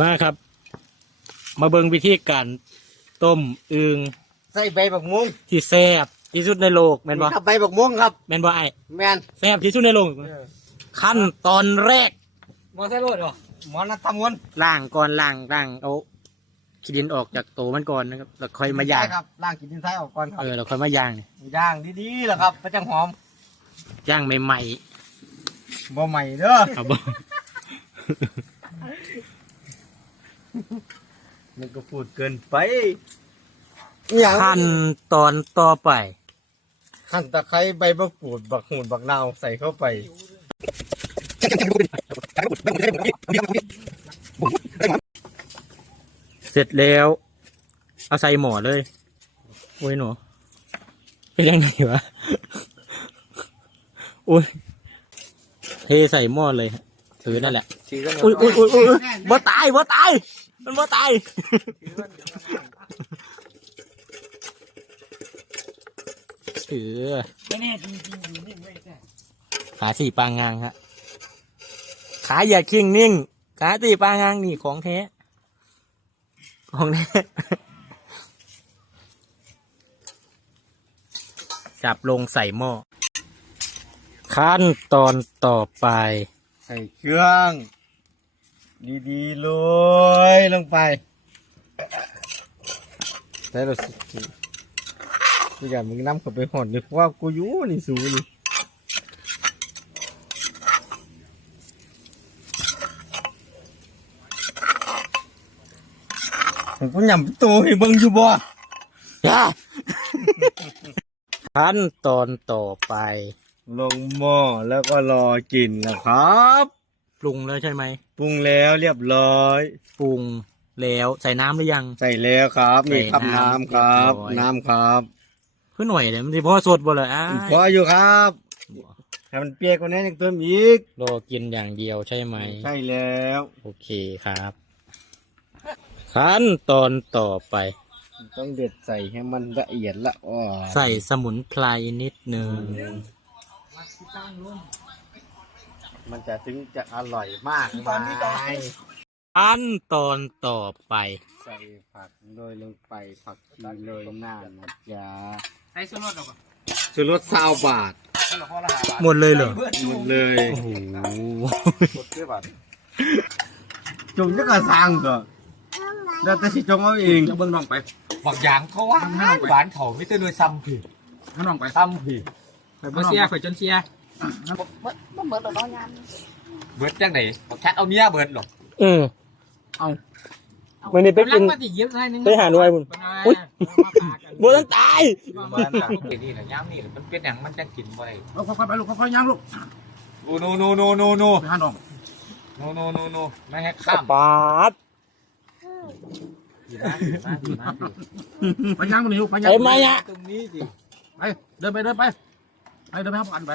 มาครับ มาเบิ่งวิธีการต้มอึงใส่ใบบักม่วงที่แซ่บที่สุดในโลกแม่นบ่ครับใบบักม่วงครับแม่นบ่ไอ้แมนแซ่บที่สุดในโลกขั้นตอนแรกมอใส่รถเหรอหมอนัดทำงนล้างก่อนล้างล้างเอาขี้ดินออกจากโตมันก่อนนะครับแล้วค่อยมาย่างใช่ครับล่างกินดินท้ายออกก่อนครับเออแล้วค่อยมาย่างนี่ย่างดีๆแหละครับประจังหอมย่างใหม่บ่ใหม่เด้อๆครับบ่ มันก็พูดเกินไปอย่างขั้นตอนต่อไป ขั้นตะไคร้ใบมะกรูดบักหูดบักนาวใส่เข้าไปเสร็จแล้ว เอาใส่หม้อเลยโอ้ยหนูเป็นยังไงวะโอ้ยเทใส่หม้อเลยถือนั่นแหละอุ้ยอุ้ยอุ้ยอุ้ยอุ๊ยบ่ตาย บ่ตายมันบ่ตายถือขาสี่ปางงางฮะ ขาอย่าคิงนิ่ง ขาสี่ปางงางนี่ของแท้ ของแท้ จับลงใส่หม้อ ขั้นตอนต่อไป ใส่เครื่อง ดีๆเลยลงไปใส่เราสิกูอยากมึงน้ำเข้าไปหอดเลยเพราะว่ากูอยู่นี่สูนี่กูยำตัวให้เบิ่งอยู่บ่ย่าขั้นตอนต่อไป ลงหม้อแล้วก็รอกินนะครับ ปรุงแล้วใช่ไหมปรุงแล้วเรียบร้อย ปรุงแล้วใส่น้ำหรือยัง ใส่แล้วครับนี่ครับใส่น้ำน้ำครับ เรียบร้อย น้ำครับเพื่อหน่อยเลยมันสิพอสดบ่เลยอ่าพออยู่ครับให้มันเปียกกว่านี้ยังเติมอีกรอกินอย่างเดียวใช่ไหม ใช่แล้วโอเคครับ ขั้นตอนต่อไป ต้องเด็ดใส่ให้มันละเอียดละอ่อใส่สมุนไพรนิดนึง มันจะถึงจะอร่อยมากมายขั้นตอนต่อไป ใส่ผักโรยลงไปผักชีโรยหน้านะจ๊ะใส่ส่วนลดหรอชูรสซาวบาทหมดเลยเหรอหมดเลยโอ้โหจงจะกระซังก็แล้วแต่สิจงเอาเองจะเบิ่งน้องไปบักยางเขาว่าหวานเขาไม่เต้นด้วยซ้ำพี่ให้น้องไปซ้ำพี่ไปเสียไปจนเสีย เบิดเบิดหรอยามเบิดจังไหนบักแคทเอาเมียเบิดหรออืมเอามันนี่ไปกินมาติเย็บได้นึงไปหาหน่วยบุญอุ๊ย บ่ต้องตายนี่แหละยามนี่มันเป็นอย่างมันจะกินบ่ได้ลูกค่อยๆไปลูกค่อยๆย่างลูกโอ้โนโนโนโนโนไปหาน้องโนโนโนโนไม่ให้ข้ามปาดดีนะดีนะดีนะไปย่างตรงนี้ลูกไปย่างไอ้ไม้อะ ตรงนี้สิ ไปเดินไปเดินไปไปเดินไปหาอันไป